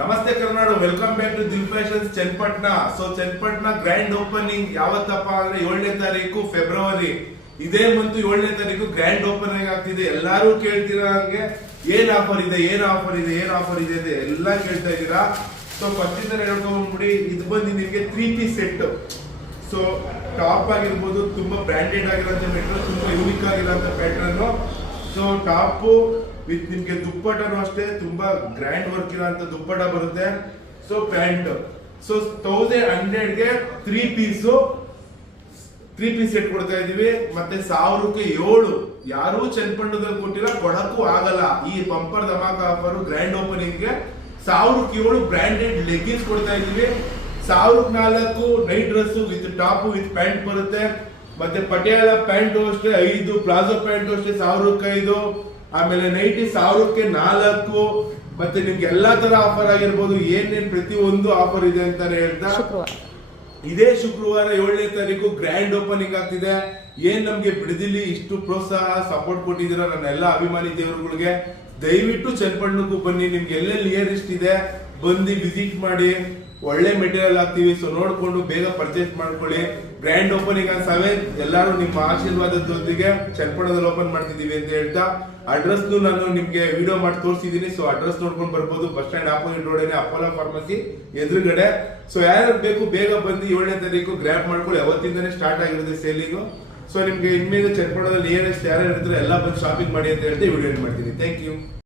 ನಮಸ್ತೆ Karnadu, welcome back to Dil Fashions Channapatna. So Channapatna grand opening ಯಾವತ್ತಪ್ಪ ಅಂದ್ರೆ 7ನೇ ತಾರೀಕು ಫೆಬ್ರವರಿ. ಇದೇ ಮಂತ್ 7ನೇ ತಾರೀಕು ಗ್ರ್ಯಾಂಡ್ ಓಪನಿಂಗ್ ಆಗ್ತಿದೆ. ಎಲ್ಲಾರು ಕೇಳ್ತೀರಾ ಹಂಗೆ ಏನ್ ಆಫರ್ ಇದೆ, ಏನ್ ಆಫರ್ ಇದೆ, ಏನ್ ಆಫರ್ ಇದೆ ಅಂತ ಎಲ್ಲ ಕೇಳ್ತಾ ಇದ್ದೀರಾ. ಸೊ ಫಸ್ಟ್ ಇಂದ ಹೇಳ್ಕೊಂಡ್ಬಿಡಿ. ಇದು ಬಂದು ನಿಮಗೆ 3 ಪೀಸ್ ಸೆಟ್. ಸೊ ಟಾಪ್ ಆಗಿರ್ಬೋದು, ತುಂಬಾ ಬ್ರಾಂಡೆಡ್ ಆಗಿರೋಂಥ ಮೆಟೀರಿಯಲ್, ತುಂಬಾ ಯೂನಿಕ್ ಆಗಿರೋಂಥ ಪ್ಯಾಟರ್ನ್. ಸೊ ಟಾಪ್ ವಿತ್ ನಿಮ್ಗೆ ದುಪ್ಪಟನು ಅಷ್ಟೇ ತುಂಬಾ ಗ್ರ್ಯಾಂಡ್ ವರ್ಕ್ ಇರೋಂಥ ದುಪ್ಪಟ ಬರುತ್ತೆ. So pant. ಸೊ 1100ಗೆ 3 ಪೀಸ್ ಸೆಟ್ ಕೊಡ್ತಾ ಇದೀವಿ. ಮತ್ತೆ 1000ಕ್ಕೆ 7. ಯಾರು ಚನ್ನಪಟ್ಟಣದಲ್ಲಿ ಕೊಟ್ಟಿಲ್ಲ, ಕೊಡಕ್ಕೂ ಆಗಲ್ಲ. ಈ bumper dhamaka offer grand opening ಗೆ 1000ಕ್ಕೆ 7 ಬ್ರಾಂಡೆಡ್ ಲೆಗ್ಗಿನ್ಸ್ ಕೊಡ್ತಾ ಇದೀವಿ. 1000ಕ್ಕೆ 4 night dress with top with pant ಬರುತ್ತೆ. ಮತ್ತೆ ಪಟಿಯಾಲ ಪ್ಯಾಂಟ್ ಅಷ್ಟೇ 5, ಪ್ಲಾಜೋ ಪ್ಯಾಂಟ್ ಅಷ್ಟೇ 1000ಕ್ಕೆ 5. ಆಮೇಲೆ ನೈಟಿ 1000ಕ್ಕೆ 4. ಮತ್ತೆ ನಿಮ್ಗೆ ಎಲ್ಲಾ ತರ ಆಫರ್ ಆಗಿರ್ಬೋದು. ಏನೇನ್ ಪ್ರತಿಯೊಂದು ಆಫರ್ ಇದೆ ಅಂತಾನೆ ಹೇಳ್ತಾ, ಇದೇ ಶುಕ್ರವಾರ 7ನೇ ತಾರೀಕು ಗ್ರ್ಯಾಂಡ್ ಓಪನಿಂಗ್ ಆಗ್ತಿದೆ. ಏನ್ ನಮ್ಗೆ ಬಿಡದಿಲಿ ಇಷ್ಟು ಪ್ರೋತ್ಸಾಹ ಸಪೋರ್ಟ್ ಕೊಟ್ಟಿದ್ದೀರಾ ನನ್ನ ಎಲ್ಲ ಅಭಿಮಾನಿ ದೇವರುಗಳಿಗೆ. ದಯವಿಟ್ಟು ಚನ್ನಪಟ್ಟಣಕ್ಕೂ ಬನ್ನಿ. ನಿಮ್ಗೆ ಎಲ್ಲೆಲ್ಲಿ ನಿಯರೆಸ್ಟ್ ಇದೆ ಬಂದು ವಿಸಿಟ್ ಮಾಡಿ. ಒಳ್ಳೆ ಮೆಟೀರಿಯಲ್ ಹಾಕ್ತಿವಿ. ಸೊ ನೋಡ್ಕೊಂಡು ಬೇಗ ಪರ್ಚೇಸ್ ಮಾಡ್ಕೊಳ್ಳಿ. Grand opening on 7. ಎಲ್ಲರೂ ನಿಮ್ಮ ಆಶೀರ್ವಾದದ ಜೊತೆಗೆ ಚನ್ನಪಟ್ಟಣದಲ್ಲಿ ಓಪನ್ ಮಾಡ್ತಿದೀವಿ ಅಂತ ಹೇಳ್ತಾ, ಅಡ್ರೆಸ್ ನಾನು ನಿಮ್ಗೆ ವಿಡಿಯೋ ಮಾಡಿ ತೋರಿಸಿದೀನಿ. ಸೊ ಅಡ್ರೆಸ್ ನೋಡ್ಕೊಂಡು ಬರ್ಬೋದು. Bus stand opposite road Apollo pharmacy ಎದುರುಗಡೆ. ಸೊ ಯಾರು ಬೇಕು ಬೇಗ ಬಂದು 7ನೇ ತಾರೀಕು ಗ್ರ್ಯಾಪ್ ಮಾಡ್ಕೊಳ್ಳಿ. ಅವತ್ತಿಂದನೇ ಸ್ಟಾರ್ಟ್ ಆಗಿರುತ್ತೆ ಸೇಲಿಂಗು. ಸೊ ನಿಮ್ಗೆ ಇನ್ಮೇಲೆ ಚನ್ನಪಟ್ಟಣದಲ್ಲಿ ನಿಯರೆಸ್ಟ್ ಯಾರು ಇರ್ತಾರೆ ಎಲ್ಲ ಬಂದು ಶಾಪಿಂಗ್ ಮಾಡಿ ಅಂತ ಹೇಳ್ತಾ ವಿಡಿಯೋ ಮಾಡ್ತೀನಿ. Thank you.